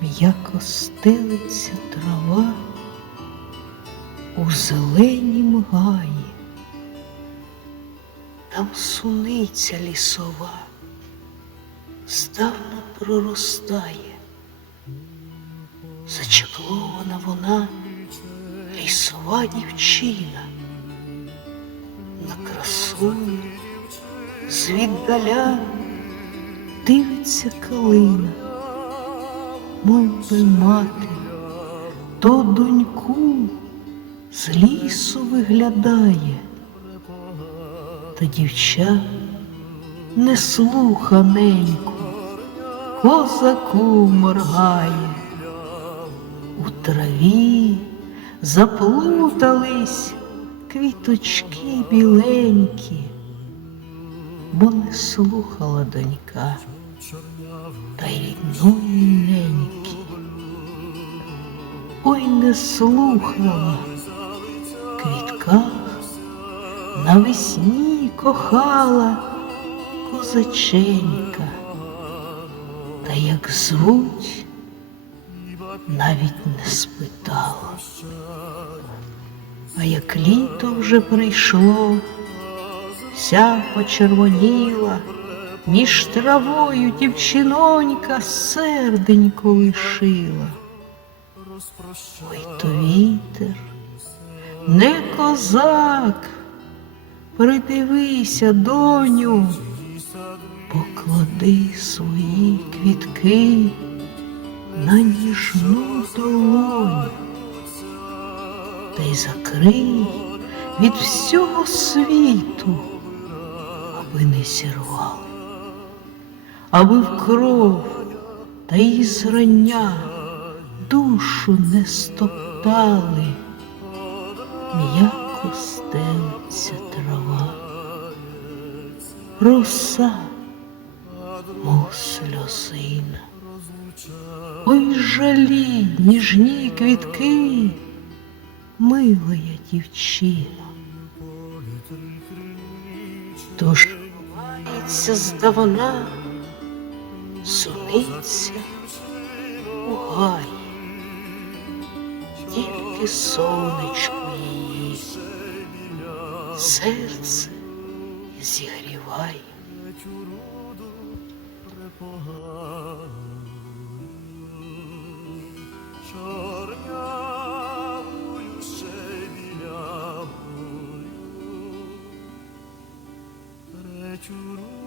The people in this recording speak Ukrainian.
м'яко стелиться трава у зеленім гаї. Там суниця лісова здавна проростає, зачеклована вона лісова дівчина, на красуню звіддаля дивиться калина, би мати, то доньку з лісу виглядає, та дівча не слуха неньку, козаку моргає. У траві заплутались квіточки біленькі, бо не слухала донька та й рідної. Ой, не слухала в квітках навесні кохала козаченька, та як звуть, навіть не спитала. А як літо вже прийшло, вся почервоніла, між травою дівчинонька серденько лишила. Ой, то вітер, не козак, придивися, доню, поклади свої квітки на ніжну долоню. Та й закрий від всього світу, аби не зірвали, аби в кров та й зрання душу не стоптали, м'яко стелиться трава, роса, мов сльозина. Ой, жалі, ніжні квітки, милая дівчина. Тож здавна суниця у гаї, тільки сонечку її, серце зігріває. Чуру